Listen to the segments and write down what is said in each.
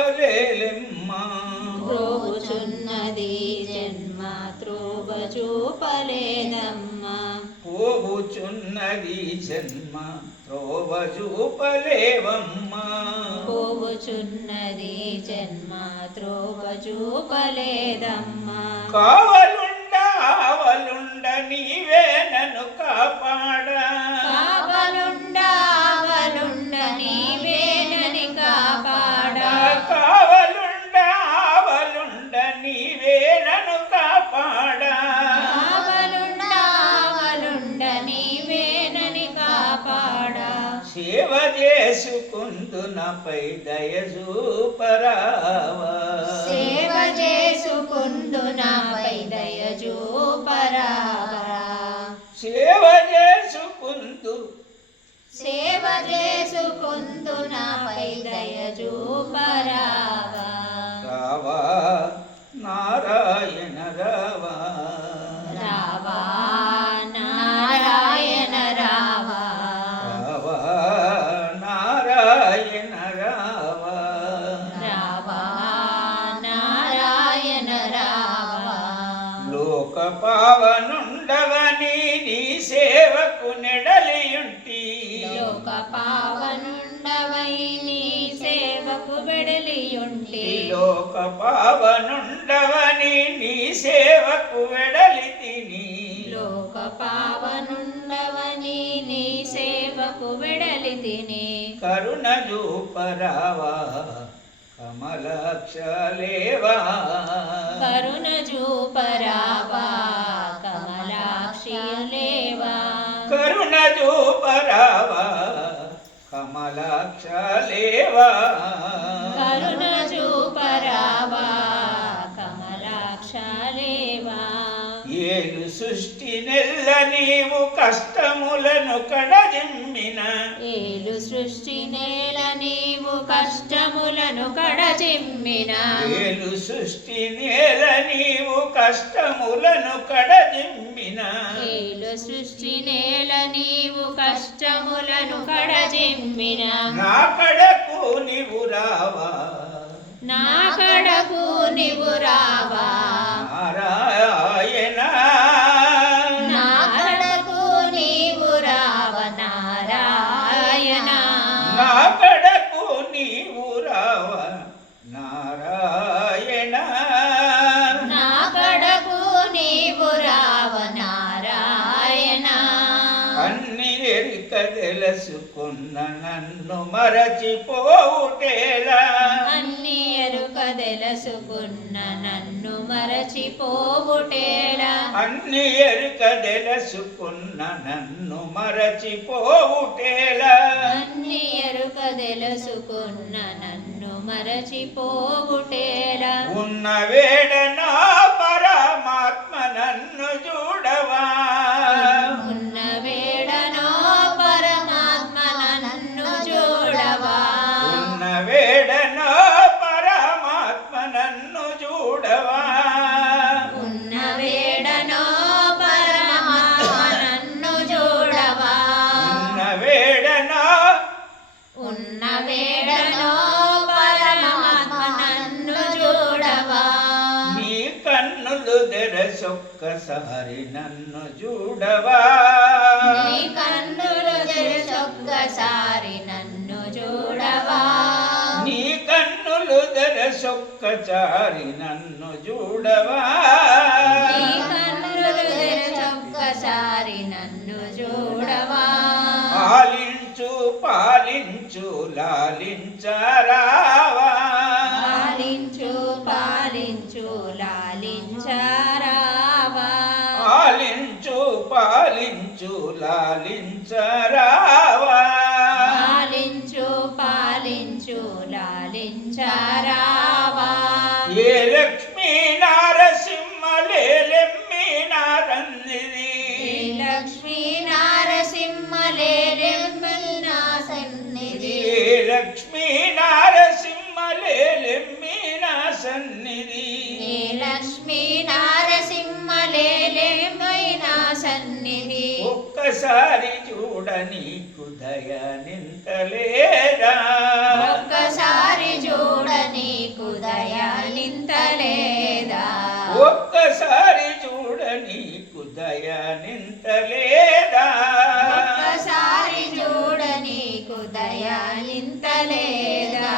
చూపలేలెమ్మా పోవుచున్నది జన్మ త్రోవ చూపలేదమ్మా పోవుచున్నది జన్మ త్రోవ చూపలేవమ్మా పోవుచున్నది జన్మ త్రోవ చూపలేదమ్మా కావలుండ ఆవలుండ నీవే నన్ను కాపాడా కావలుండ ఆవలుండ నీవే నన్ను కాపాడా కావలుండ ఆవలుండ నీవే నన్ను కాపాడా కావలుండ ఆవలుండ నీవే నన్ను కాపాడా సేవ చేసుకుందు నాపై దయ చూపరావా సేవ చేసుకుందు నాపై దయ చూపరావా సేవ చేసుకుందు సేవ చేసుకుందు నాపై దయ చూపరావా రావా నారాయణ రావా రావా నారాయణ రావా రావా నారాయణ రావా రావా నారాయణ రావా లోక పావనుండవని నీ సేవకు నెడలియుంటి లోక పావనుండవై నీ సేవకు వెడలియుంటి లోక పావనుండవని నీ సేవకు వెడలి తిని లోక పావనుండవని నీ సేవకు వెడలి తిని కరుణ చూపరావా కమలక్షలేవా కరుణ చూపరావా కమలాక్షి లేవా కరుణ చూపరావా కమలక్షలేవా కరుణ చూపరావా కమలాక్ష లేవా ఏలు సృష్టి నెల్ల నీవు కష్టములను కడజిమ్మిన ఏలు సృష్టి నేల నీవు కష్టములను కడజిమ్మిన ఏలు సృష్టి నేల నీవు కష్టములను కడజిమ్మిన ఏలు సృష్టి నేల నీవు కష్టములను కడజిమ్మిన నా కడకు నీవు రావా నా కడకు నీవు రావా నారాయణ నా కడకు నీవు రావ నారాయణ నా కడకు నీవు రావా నారాయణ నా కడకు నీవు రావ నారాయణ అన్ని ఎరిక తెలుసుకున్న నన్ను మరచిపోవుటేలా అన్ని ఎరుక తెలుసుకున్న నన్ను మరచిపోవుటేలా అన్ని ఎరుక తెలుసుకున్న నన్ను మరచిపోవుటేలా అన్ని ఎరుక తెలుసుకున్న నన్ను మరచిపోవుటేలా ఉన్న వేడనా పరమాత్మ నన్ను చూడవా ఉన్న వేడనో పరమాత్మ నన్ను చూడవా ఉన్న వేడనా పరమాత్మ నన్ను చూడవా ఉన్న వేడనో పరమాత్మ నన్ను చూడవా ఉన్న వేడనా ఉన్న వేడనో పరమాత్మ నన్ను చూడవా నీ కన్నులు తెరసొక్కసారి నన్ను చూడవా నీ కన్నులు తెరచొక్కసారి నన్ను చూడవా నీ కన్నులు తెరసొక్కసారి నన్ను చూడవా నీ కన్నులు తెరచొక్కసారి నన్ను చూడవా పాలించు పాలించు లాలించరావా పాలించు పాలించు లాలించరావా పాలించు పాలించు లాలించరావా పాలించు పాలించు లాలించరావా ఏ లక్ష్మీ నారసింహలేలెమ్మి నారన్నిది శ్రీ లక్ష్మీ నారసింహలేలెమ్మిన సన్నిధి ఏ లక్ష్మీ నారసింహలేలెమ్మి నా సన్నిధి శ్రీ లక్ష్మీ నారసింహలేలెమ్మిన సన్నిధి ఒక్కసారి చూడ నీకు దయ నింతలేదా ఒక్కసారి చూడని ఒక్కసారి చూడ నీకు దయానింత లేదా ఒక్కసారి చూడ నీకు దయాలింత లేదా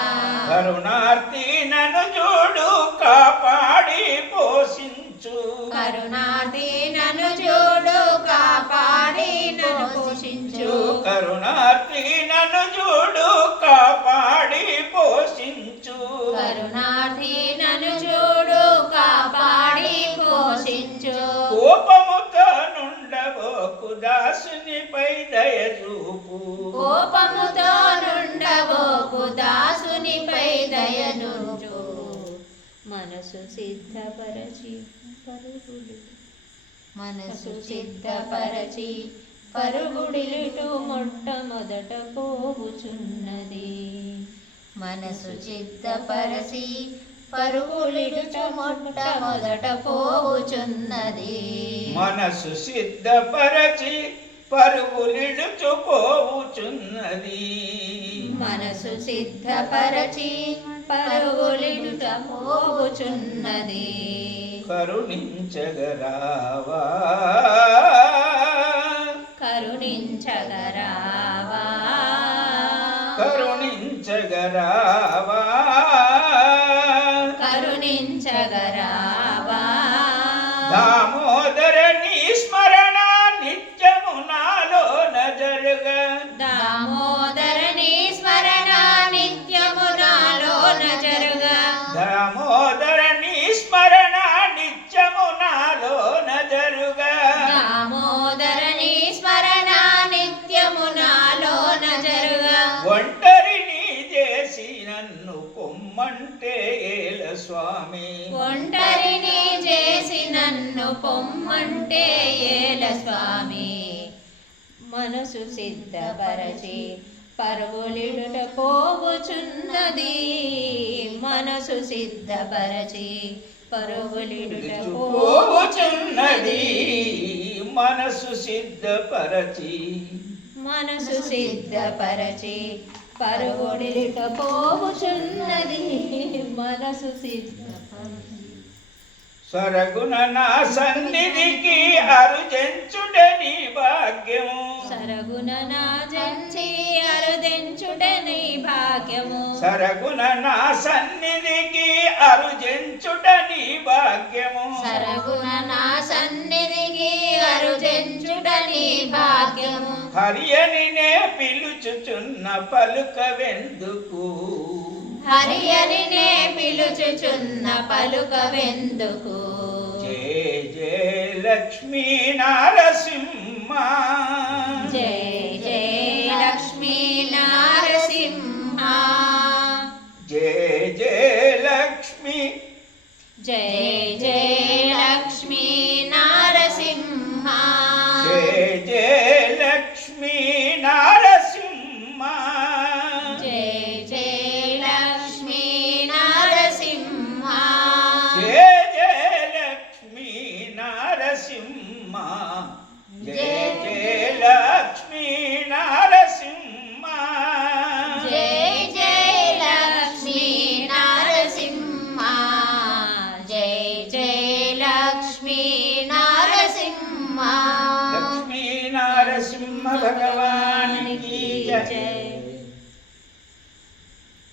కరుణార్థి నన్ను చూడు కాపాడి పోషించు కరుణాది నన్ను చూడు కాపాడి నన్ను పోషించు కరుణార్థి నన్ను చూడు కాపాడి పోషించు కరుణాది నన్ను చూడు కాపాడి పోషించు కోపముతో నుండబోకు దాసునిపై దయ చూపు కోపముతో నుండబోకు దాసునిపై దయను మనసు సిద్ధపరచి పరుగులు మనసు సిద్ధపరచి పరుగుడిలుటు మొట్టమొదట పోవుచున్నది మనసు సిద్ధపరచి పరుగులిడుట మొట్టమొదట పోవుచున్నది మనసు సిద్ధపరచి పరుగులిడుచు పోవుచున్నది మనసు సిద్ధపరచి పరుగులిడుట పోవుచున్నది కరుణించగరావా కరుణించగరావా కరుణించగరావా కరుణించగరావా దామోదర నీ స్మరణ నిత్యము నాలోన జరుగ దామోదరని స్మరణ నిత్యము నాలోన జరుగ దామోదర నీ స్మరణ నిత్యము నాలోన జరుగ దామోదరని స్మరణ నిత్యము నాలోన జరుగ ఒంటరిని చేసి నన్ను పొమ్మంటే ఏల స్వామి ఒంటరిని చేసి నన్ను పొమ్మంటే ఏల స్వామి మనసు సిద్ధపరచి పరుగులిడుట పోవుచున్నది మనసు సిద్ధపరచి పరుగులిడుట పోవుచున్నది మనసు సిద్ధపరచి మనసు సిద్ధపరచి పరుగుడిట పోవుచున్నది మనసు సిద్ధపరచి సరగుణ నా సన్నిధికి అరుజెంచుట నీ భాగ్యము సరగుణ నా జంచి అరుదెంచుట నీ భాగ్యము సరగుణ నా సన్నిధికి అరుజెంచుట నీ భాగ్యము సరగుణ నా సన్నిధికి అరుదెంచుట నీ భాగ్యము హరియని నే పిలుచుచున్న పలుకవెందుకు హరియని నే పిలుచుచున్న పలుకవెందుకు జయ జయ లక్ష్మీ నారసింహ జయ జయ లక్ష్మీ నారసింహ జయ జయ లక్ష్మీ జయ